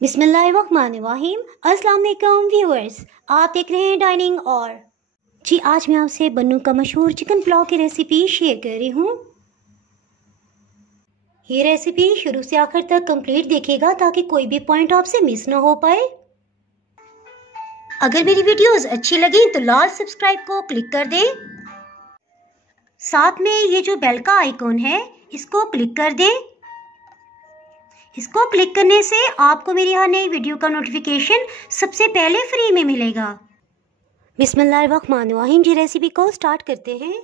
बिस्मिल्लाहिर्रहमानिर्रहीम। अस्सलाम वालेकुम व्यूअर्स, आप देख रहे हैं डाइनिंग और जी। आज मैं आपसे बन्नू का मशहूर चिकन पुलाव की रेसिपी शेयर कर रही हूँ। ये रेसिपी शुरू से आखिर तक कंप्लीट देखिएगा ताकि कोई भी पॉइंट आपसे मिस ना हो पाए। अगर मेरी वीडियोस अच्छी लगी तो लाल सब्सक्राइब को क्लिक कर दें। साथ में ये जो बेल का आइकॉन है इसको क्लिक कर दें। इसको क्लिक करने से आपको मेरी हर नई वीडियो का नोटिफिकेशन सबसे पहले फ्री में मिलेगा। बिस्मिल्लाहिर्रहमानिर्रहीम जी, रेसिपी को स्टार्ट करते हैं।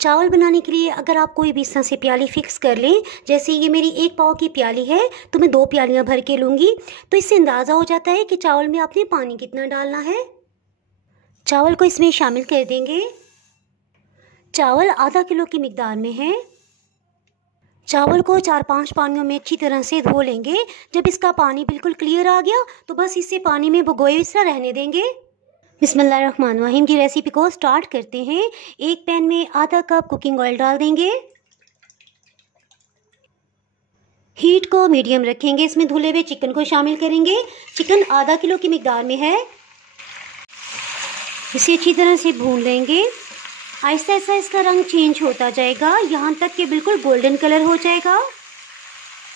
चावल बनाने के लिए अगर आप कोई भी इस तरह से प्याली फिक्स कर लें, जैसे ये मेरी 1 पाव की प्याली है तो मैं 2 प्यालियां भर के लूँगी, तो इससे अंदाज़ा हो जाता है कि चावल में आपने पानी कितना डालना है। चावल को इसमें शामिल कर देंगे। चावल आधा किलो की मिकदार में है। चावल को 4-5 पानियों में अच्छी तरह से धो लेंगे। जब इसका पानी बिल्कुल क्लियर आ गया तो बस इसे पानी में भिगोए इस तरह रहने देंगे। बिस्मिल्लाहिर्रहमानिर्रहीम की रेसिपी को स्टार्ट करते हैं। एक पैन में आधा कप कुकिंग ऑयल डाल देंगे। हीट को मीडियम रखेंगे। इसमें धुले हुए चिकन को शामिल करेंगे। चिकन आधा किलो की मिकदार में है। इसे अच्छी तरह से भून लेंगे। आहिस्ता आहिस्ता इसका रंग चेंज होता जाएगा, यहाँ तक कि बिल्कुल गोल्डन कलर हो जाएगा।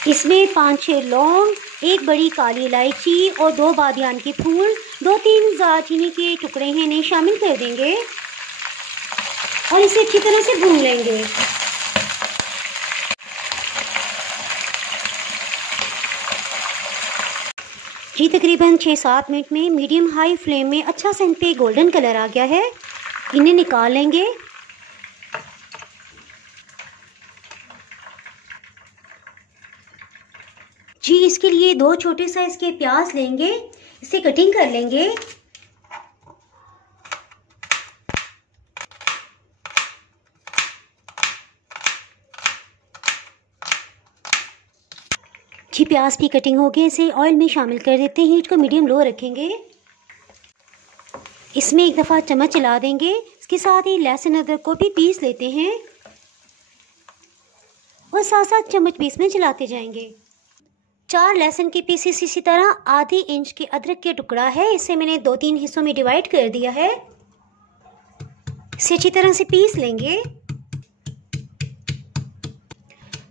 इसमें 5-6 लौंग, 1 बड़ी काली इलायची और 2 बादियान के फूल, 2-3 दालचीनी के टुकड़े हैं, इन्हें शामिल कर देंगे और इसे अच्छी तरह से भून लेंगे। जी तकरीबन 6-7 मिनट में मीडियम हाई फ्लेम में अच्छा सा इन पे गोल्डन कलर आ गया है। इन्हें निकाल लेंगे। जी इसके लिए 2 छोटे साइज के प्याज लेंगे, इसे कटिंग कर लेंगे। जी प्याज की कटिंग हो गई, इसे ऑयल में शामिल कर देते हैं। हीट को मीडियम लो रखेंगे। इसमें एक दफ़ा चम्मच चला देंगे। इसके साथ ही लहसुन अदरक को भी पीस लेते हैं और साथ साथ चम्मच भी इसमें चलाते जाएंगे। 4 लहसुन के पीसेस, इसी तरह आधी इंच के अदरक के टुकड़ा है, इसे मैंने 2-3 हिस्सों में डिवाइड कर दिया है। इसे अच्छी तरह से पीस लेंगे।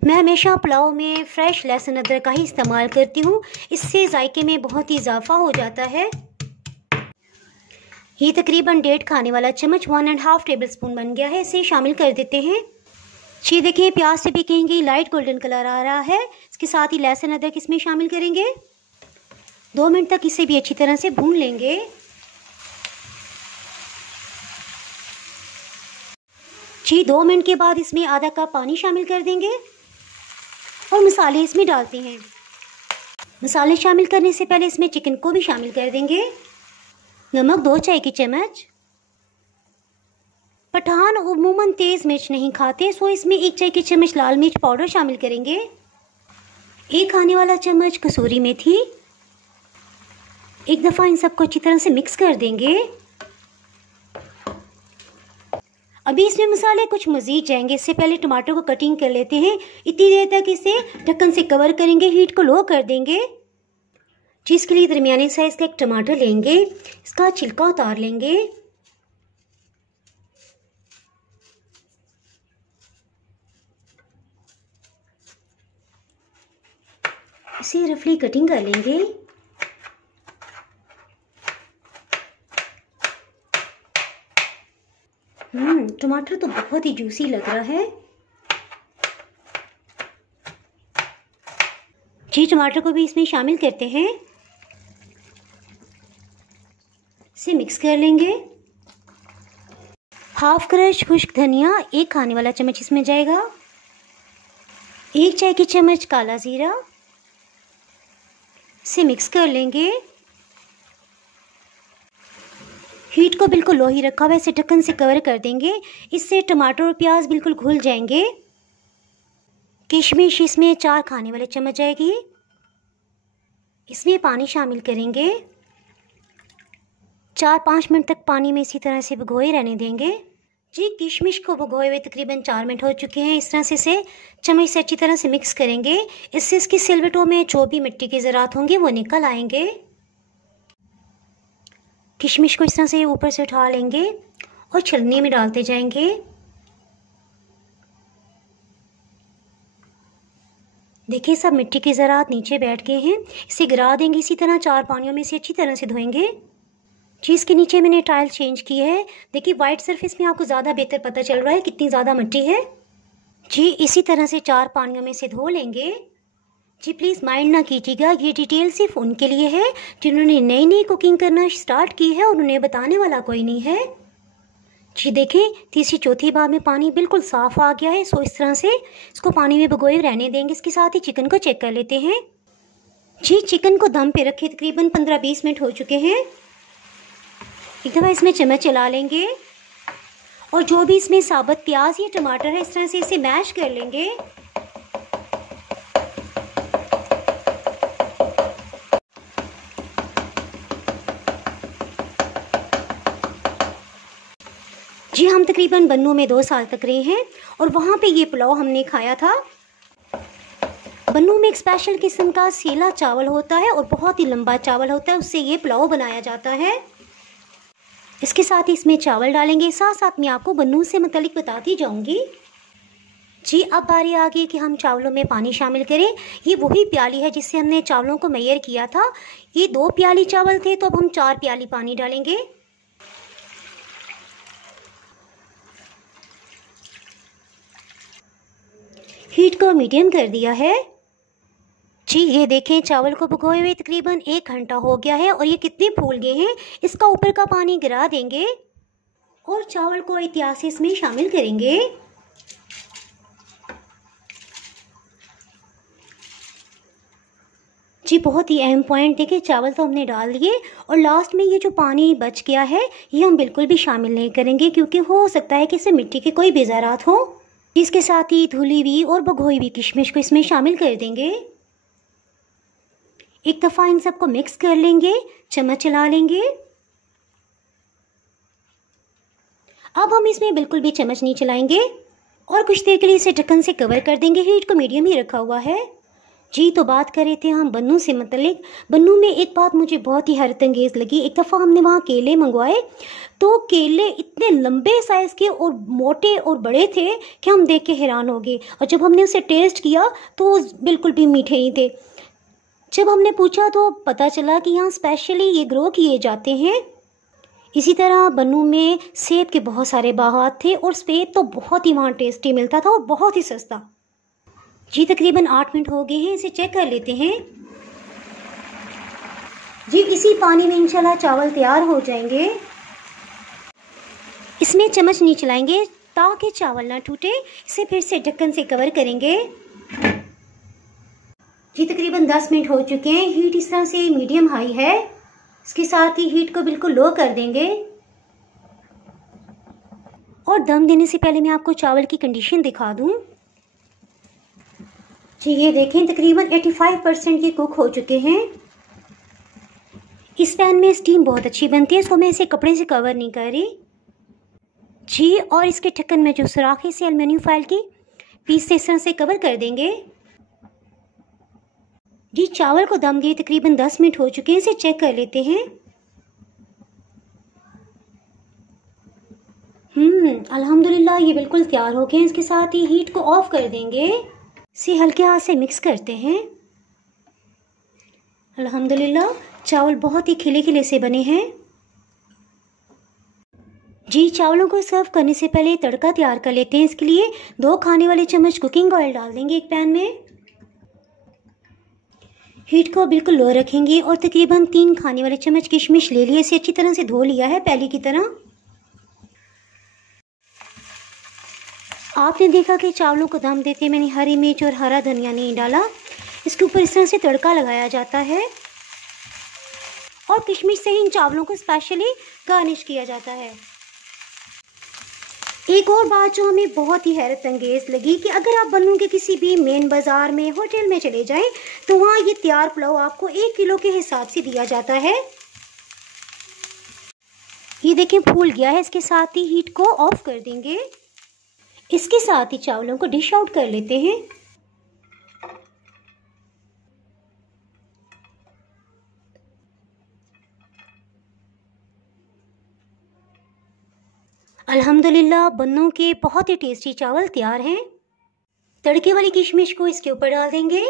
मैं हमेशा पुलाव में फ्रेश लहसुन अदरक का ही इस्तेमाल करती हूँ, इससे जायके में बहुत ही इजाफा हो जाता है। ये तकरीबन 1.5 खाने वाला चम्मच 1.5 टेबल स्पून बन गया है, इसे शामिल कर देते हैं। जी देखिए प्याज से भी कहेंगे लाइट गोल्डन कलर आ रहा है। इसके साथ ही लहसुन अदरक इसमें शामिल करेंगे। 2 मिनट तक इसे भी अच्छी तरह से भून लेंगे। जी 2 मिनट के बाद इसमें आधा कप पानी शामिल कर देंगे और मसाले इसमें डालते हैं। मसाले शामिल करने से पहले इसमें चिकन को भी शामिल कर देंगे। नमक 2 चाय की चम्मच। पठान उमूमन तेज़ मिर्च नहीं खाते, सो इसमें 1 चाय की चम्मच लाल मिर्च पाउडर शामिल करेंगे। 1 खाने वाला चम्मच कसूरी मेथी। एक दफ़ा इन सबको अच्छी तरह से मिक्स कर देंगे। अभी इसमें मसाले कुछ मज़ीद जाएंगे, इससे पहले टमाटर को कटिंग कर लेते हैं। इतनी देर तक इसे ढक्कन से कवर करेंगे। हीट को लो कर देंगे। जिसके लिए दरमियाने साइज़ का एक टमाटर लेंगे, इसका छिलका उतार लेंगे। इसे रफली कटिंग कर लेंगे। टमाटर तो बहुत ही जूसी लग रहा है। जी टमाटर को भी इसमें शामिल करते हैं। इसे मिक्स कर लेंगे। हाफ क्रश खुश्क धनिया 1 खाने वाला चम्मच इसमें जाएगा। 1 चाय की चम्मच काला जीरा। इसे मिक्स कर लेंगे। हीट को बिल्कुल लो ही रखा हुआ है, इसे ढक्कन से कवर कर देंगे। इससे टमाटर और प्याज बिल्कुल घुल जाएंगे। किशमिश इसमें 4 खाने वाले चम्मच जाएगी। इसमें पानी शामिल करेंगे। 4-5 मिनट तक पानी में इसी तरह से भिगोए रहने देंगे। जी किशमिश को भिगोए हुए तकरीबन 4 मिनट हो चुके हैं। इस तरह से इसे चम्मच से अच्छी तरह से मिक्स करेंगे। इससे इसकी सिलवटों में जो भी मिट्टी के ज़रात होंगे वो निकल आएंगे। किशमिश को इस तरह से ऊपर से उठा लेंगे और छलनी में डालते जाएंगे। देखिए सब मिट्टी के ज़रात नीचे बैठ गए हैं। इसे गिरा देंगे। इसी तरह 4 पानियों में से अच्छी तरह से धोएंगे। जी इसके नीचे मैंने टाइल चेंज की है। देखिए वाइट सरफेस में आपको ज़्यादा बेहतर पता चल रहा है कितनी ज़्यादा मिट्टी है। जी इसी तरह से 4 पानियों में से धो लेंगे। जी प्लीज़ माइंड ना कीजिएगा, ये डिटेल सिर्फ उनके लिए है जिन्होंने नई नई कुकिंग करना स्टार्ट की है और उन्हें बताने वाला कोई नहीं है। जी देखें तीसरी चौथी बार में पानी बिल्कुल साफ़ आ गया है। सो इस तरह से इसको पानी में भिगोए रहने देंगे। इसके साथ ही चिकन को चेक कर लेते हैं। जी चिकन को दम पे रखे तकरीबन 15-20 मिनट हो चुके हैं। एक दफ़ा इसमें चम्मच चला लेंगे और जो भी इसमें साबुत प्याज या टमाटर है इस तरह से इसे मैश कर लेंगे। जी हम तकरीबन बन्नू में 2 साल तक रहे हैं और वहाँ पे ये पुलाव हमने खाया था। बन्नू में एक स्पेशल किस्म का सीला चावल होता है और बहुत ही लंबा चावल होता है, उससे ये पुलाव बनाया जाता है। इसके साथ ही इसमें चावल डालेंगे। साथ साथ मैं आपको बन्नू से मुतालिक बताती जाऊंगी। जी अब बारी आ गई कि हम चावलों में पानी शामिल करें। ये वही प्याली है जिससे हमने चावलों को मेजर किया था। ये 2 प्याली चावल थे तो अब हम 4 प्याली पानी डालेंगे। हीट को मीडियम कर दिया है। जी ये देखें चावल को भिगोए हुए तकरीबन 1 घंटा हो गया है और ये कितने फूल गए हैं। इसका ऊपर का पानी गिरा देंगे और चावल को एहतियात से इसमें शामिल करेंगे। जी बहुत ही अहम पॉइंट देखिए, चावल तो हमने डाल दिए और लास्ट में ये जो पानी बच गया है ये हम बिल्कुल भी शामिल नहीं करेंगे क्योंकि हो सकता है कि इसमें मिट्टी के कोई भी ज़रात हो। इसके साथ ही धुली हुई और भिगोई हुई किशमिश को इसमें शामिल कर देंगे। एक दफ़ा इन सबको मिक्स कर लेंगे, चम्मच चला लेंगे। अब हम इसमें बिल्कुल भी चम्मच नहीं चलाएंगे और कुछ देर के लिए इसे ढक्कन से कवर कर देंगे। हीट को मीडियम ही रखा हुआ है। जी तो बात कर रहे थे हम बन्नू से मतलब। बन्नू में एक बात मुझे बहुत ही हैरत अंगेज़ लगी। एक दफ़ा हमने वहाँ केले मंगवाए तो केले इतने लंबे साइज़ के और मोटे और बड़े थे कि हम देख के हैरान हो गए और जब हमने उसे टेस्ट किया तो बिल्कुल भी मीठे नहीं थे। जब हमने पूछा तो पता चला कि यहाँ स्पेशली ये ग्रो किए जाते हैं। इसी तरह बन्नू में सेब के बहुत सारे बागात थे और सेब तो बहुत ही वहाँ टेस्टी मिलता था और बहुत ही सस्ता। जी तकरीबन 8 मिनट हो गए हैं, इसे चेक कर लेते हैं। जी इसी पानी में इंशाल्लाह चावल तैयार हो जाएंगे। इसमें चम्मच नहीं चलाएंगे ताकि चावल ना टूटे। इसे फिर से ढक्कन से कवर करेंगे। जी तकरीबन 10 मिनट हो चुके हैं। हीट इस तरह से मीडियम हाई है। इसके साथ ही हीट को बिल्कुल लो कर देंगे और दम देने से पहले मैं आपको चावल की कंडीशन दिखा दूं। जी ये देखें तकरीबन 85% ये कुक हो चुके हैं। इस पैन में स्टीम बहुत अच्छी बनती है, इसको मैं इसे कपड़े से कवर नहीं कर रही। जी और इसके ढक्कन में जो सुराख है इसे एल्युमिनियम फाइल की पीस से इस तरह से कवर कर देंगे। जी चावल को दम दिए तकरीबन 10 मिनट हो चुके हैं, इसे चेक कर लेते हैं। अल्हम्दुलिल्लाह ये बिल्कुल तैयार हो गए हैं। इसके साथ ही हीट को ऑफ कर देंगे। इसे हल्के हाथ से मिक्स करते हैं। अल्हम्दुलिल्लाह चावल बहुत ही खिले खिले से बने हैं। जी चावलों को सर्व करने से पहले तड़का तैयार कर लेते हैं। इसके लिए 2 खाने वाले चम्मच कुकिंग ऑयल डाल देंगे एक पैन में। हीट को बिल्कुल लो रखेंगे और तकरीबन 3 खाने वाले चम्मच किशमिश ले लिए। इसे अच्छी तरह से धो लिया है पहले की तरह। आपने देखा कि चावलों को दम देते मैंने हरी मिर्च और हरा धनिया नहीं डाला। इसके ऊपर इस तरह से तड़का लगाया जाता है और किशमिश से ही इन चावलों को स्पेशली गार्निश किया जाता है। एक और बात जो हमें बहुत ही हैरत अंगेज़ लगी कि अगर आप बन्नू के किसी भी मेन बाज़ार में होटल में चले जाएं तो वहाँ ये तैयार पुलाव आपको 1 किलो के हिसाब से दिया जाता है। ये देखें फूल गया है। इसके साथ ही हीट को ऑफ कर देंगे। इसके साथ ही चावलों को डिश आउट कर लेते हैं। अल्हम्दुलिल्लाह बन्नों के बहुत ही टेस्टी चावल तैयार हैं। तड़के वाली किशमिश को इसके ऊपर डाल देंगे।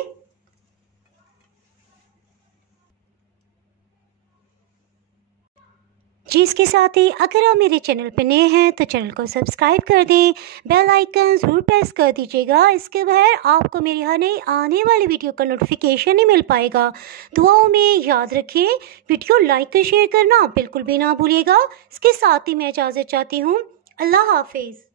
जी इसके साथ ही अगर आप मेरे चैनल पर नए हैं तो चैनल को सब्सक्राइब कर दें, बेल आइकन ज़रूर प्रेस कर दीजिएगा। इसके बगैर आपको मेरी हर नई आने वाली वीडियो का नोटिफिकेशन नहीं मिल पाएगा। दुआओं में याद रखें, वीडियो लाइक और शेयर करना बिल्कुल भी ना भूलिएगा। इसके साथ ही मैं इजाज़त चाहती हूँ। अल्लाह हाफिज़।